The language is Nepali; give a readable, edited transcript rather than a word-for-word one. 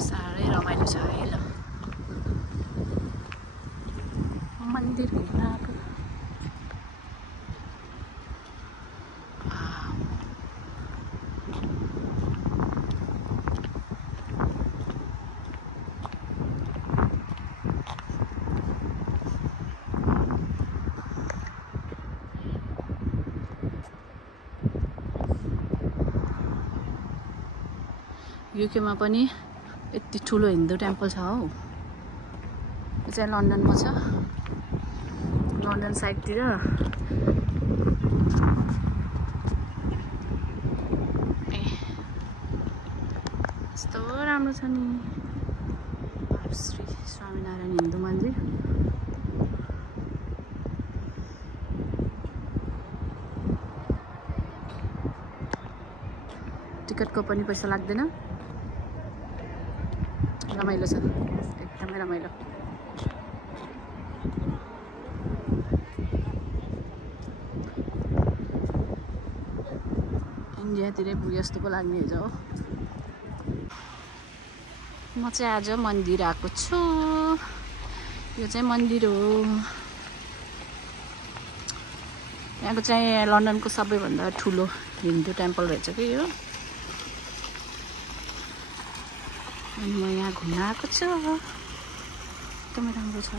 साह्रै रमाइलो छ है ल मन्दिर घुम्न आएको युकेमा पनि यति ठुलो हिन्दू टेम्पल छ हौ यो चाहिँ लन्डनमा छ लन्डन साइडतिर यस्तो राम्रो छ नि श्री स्वामीनारायण हिन्दू मन्दिर टिकटको पनि पैसा लाग्दैन रमाइलो छ एकदमै रमाइलो इन्डियातिरै पुगे जस्तो पो लाग्ने हिजो हो म चाहिँ आज मन्दिर आएको छु यो चाहिँ मन्दिर हो यहाँको चाहिँ लन्डनको सबैभन्दा ठुलो हिन्दू टेम्पल रहेछ कि यो अनि म यहाँ घुम्न आएको छु एकदमै राम्रो छ